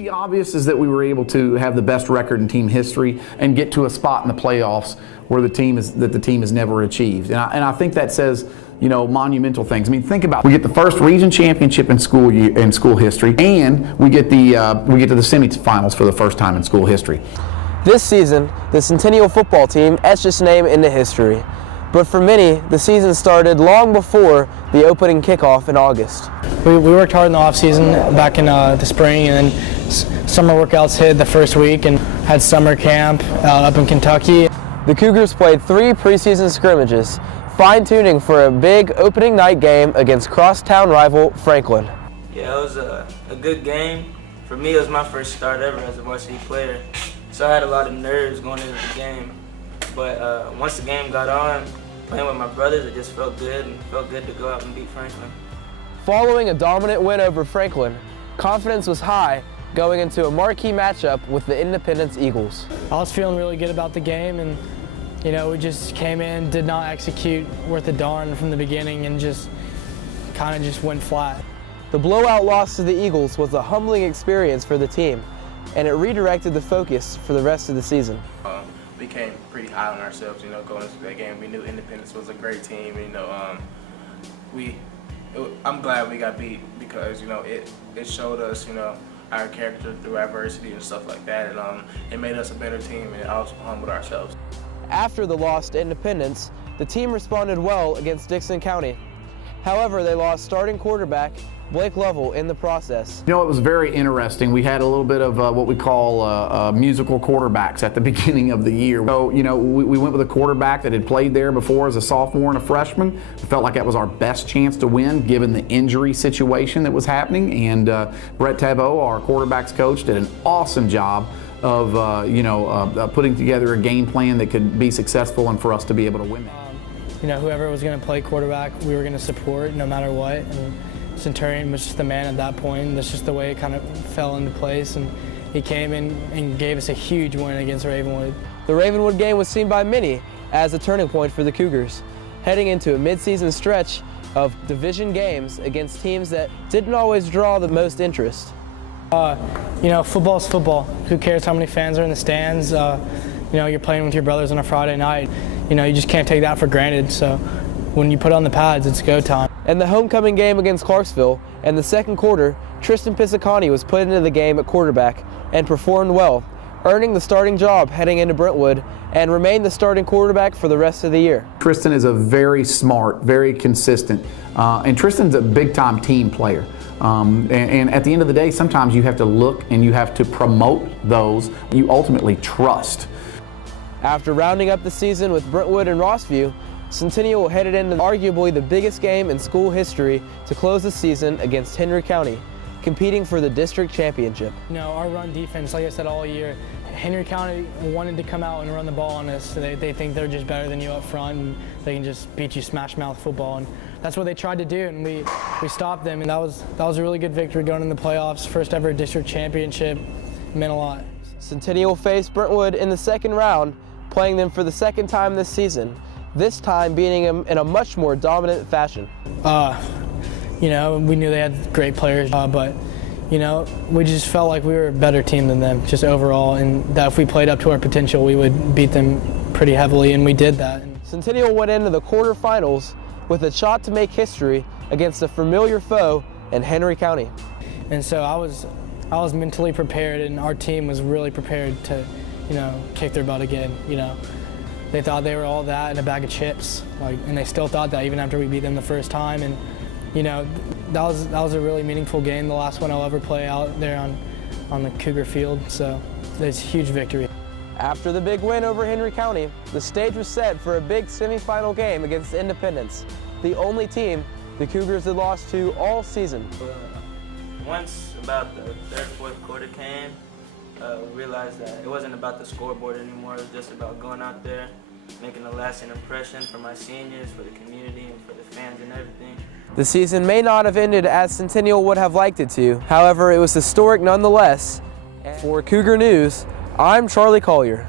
the obvious is that we were able to have the best record in team history and get to a spot in the playoffs where the team has never achieved. And I think that says, monumental things. I mean, think about it. We get the first region championship in school history, and we get to the semifinals for the first time in school history. This season, the Centennial football team etched its name into history. But for many, the season started long before the opening kickoff in August. We worked hard in the off-season back in the spring, and then summer workouts hit the first week and had summer camp up in Kentucky. The Cougars played 3 preseason scrimmages, fine-tuning for a big opening night game against crosstown rival Franklin. Yeah, it was a good game. For me, it was my first start ever as a varsity player, so I had a lot of nerves going into the game. But once the game got on, playing with my brothers, it just felt good, and felt good to go out and beat Franklin. Following a dominant win over Franklin, confidence was high going into a marquee matchup with the Independence Eagles. I was feeling really good about the game, and we just came in, did not execute worth a darn from the beginning, and just went flat. The blowout loss to the Eagles was a humbling experience for the team, and it redirected the focus for the rest of the season. We came pretty high on ourselves, going into that game. We knew Independence was a great team. I'm glad we got beat because it showed us our character through adversity and stuff like that, and it made us a better team, and also humbled ourselves. After the loss to Independence, the team responded well against Dickson County. However, they lost starting quarterback Blake Lovell in the process. It was very interesting. We had a little bit of what we call musical quarterbacks at the beginning of the year. So, we went with a quarterback that had played there before as a sophomore and a freshman. We felt like that was our best chance to win given the injury situation that was happening. And Brett Tavo, our quarterbacks coach, did an awesome job of putting together a game plan that could be successful and for us to be able to win that. Whoever was going to play quarterback, we were going to support no matter what. And Centurion was just the man at that point. That's just the way it kind of fell into place, and he came in and gave us a huge win against Ravenwood. The Ravenwood game was seen by many as a turning point for the Cougars, heading into a mid-season stretch of division games against teams that didn't always draw the most interest. Football's football. Who cares how many fans are in the stands? You're playing with your brothers on a Friday night. You just can't take that for granted. So when you put on the pads, it's go time. In the homecoming game against Clarksville, in the second quarter, Tristan Pisacani was put into the game at quarterback and performed well, earning the starting job heading into Brentwood and remained the starting quarterback for the rest of the year. Tristan is a very smart, very consistent, and Tristan's a big-time team player. And at the end of the day, sometimes you have to look and you have to promote those you ultimately trust. After rounding up the season with Brentwood and Rossview, Centennial headed into arguably the biggest game in school history to close the season against Henry County, competing for the district championship. Our run defense, like I said all year, Henry County wanted to come out and run the ball on us. They think they're just better than you up front, and they can just beat you smash mouth football. And that's what they tried to do, and we stopped them. And that was a really good victory going in the playoffs. First ever district championship. It meant a lot. Centennial faced Brentwood in the second round, playing them for the second time this season, this time beating them in a much more dominant fashion. We knew they had great players, but we just felt like we were a better team than them, just overall, and that if we played up to our potential, we would beat them pretty heavily, and we did that. Centennial went into the quarterfinals with a shot to make history against a familiar foe in Henry County. And so I was mentally prepared, and our team was really prepared to, kick their butt again. They thought they were all that in a bag of chips, and they still thought that even after we beat them the first time. And that was a really meaningful game, the last one I'll ever play out there on the Cougar field. So it's a huge victory. After the big win over Henry County, the stage was set for a big semifinal game against Independence, the only team the Cougars had lost to all season. Once about the third, fourth quarter came, we realized that it wasn't about the scoreboard anymore. It was just about going out there, making a lasting impression for my seniors, for the community, and for the fans and everything. The season may not have ended as Centennial would have liked it to. However, it was historic nonetheless. For Cougar News, I'm Charley Collier.